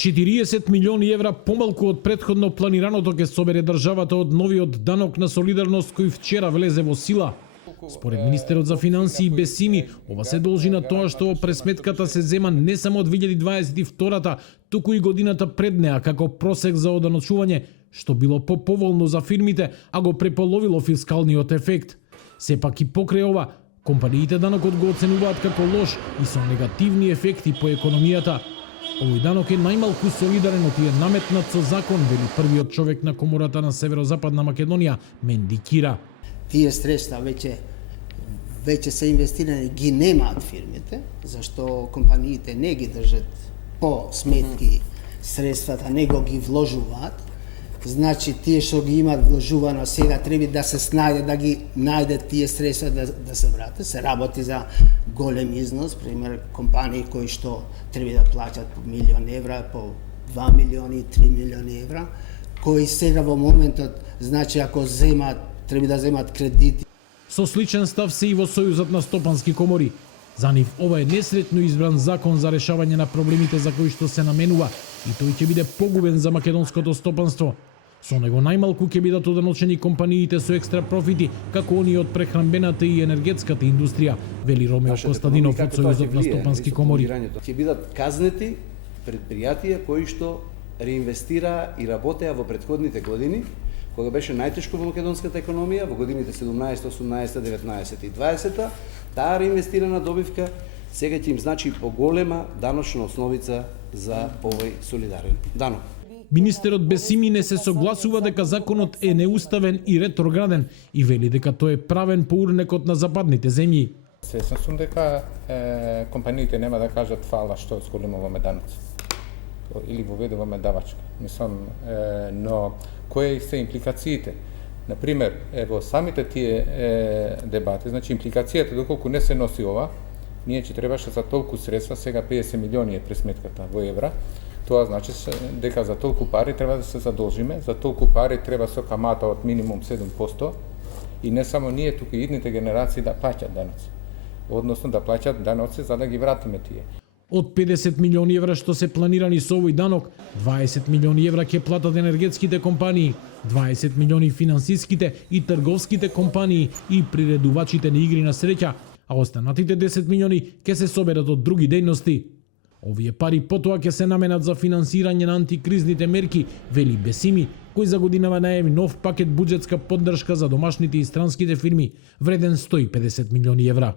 40 милиони евра помалку од претходно планираното ќе собере државата од новиот данок на солидарност кој вчера влезе во сила. Според министерот за финансии Бесими, ова се должи на тоа што во пресметката се зема не само од 2022-та, туку и годината пред неа како просек за оданочување, што било поповолно за фирмите, а го преполовило фискалниот ефект. Сепак и покрај ова, компаниите данокот го оценуваат како лош и со негативни ефекти по економијата. Овој данок е најмалку солидарен и е наметнат со закон, вели првиот човек на комората на Северозападна Македонија, Менди Кира. Тие средства веќе се инвестирани, ги немаат фирмите, зашто компаниите не ги држат по сметки средствата, него ги вложуваат. Значи, тие што ги имаат вложувано сега треба да се снајде, да ги најдат тие средства да се вратат. Се работи за голем износ, пример компании кои што треба да плаќат по 1 милион евра, по 2 милиони, 3 милиони евра, кои сега во моментот, значи ако треба да земат кредити. Со сличен став се и во Сојузот на стопански комори. За нив ова е несретно избран закон за решавање на проблемите за кои што се наменува и тој ќе биде погубен за македонското стопанство. Со него најмалку ќе бидат оданочени компаниите со екстра профити, како оние од прехранбената и енергетската индустрија, вели Ромео Костадинов од Сојузот на стопански комори. Ќе бидат казнети предпријатија кои што реинвестираа и работеа во претходните години, кога беше најтешко во македонската економија, во годините 17, 18, 19 и 20, таа реинвестирана добивка сега ќе им значи поголема даночна основица за овој солидарен данок. Министерот Бесими не се согласува дека законот е неуставен и ретрограден и вели дека тој е правен по урнекот на западните земји. Свесен сум дека компаниите нема да кажат фала што зголемуваме даноци или воведуваме давачка. Мислам, но кои се импликациите? Например, во самите тие дебати, значи импликацијата доколку не се носи ова, ние ќе требаше за толку средства, сега 50 милиони е пресметката во евра, тоа значи дека за толку пари треба да се задолжиме, за толку пари треба со камата од минимум 7% и не само ние, туку и идните генерации да плаќат даноци. Односно да плаќат даноци за да ги вратиме тие. Од 50 милиони евра што се планирани со овој данок, 20 милиони евра ќе платат енергетските компании, 20 милиони финансиските и трговските компании и приредувачите на игри на среќа, а останатите 10 милиони ќе се соберат од други дејности. Овие пари потоа ќе се наменат за финансирање на антикризните мерки, вели Бесими, кој за годинава најави нов пакет буџетска поддршка за домашните и странските фирми, вреден 150 милиони евра.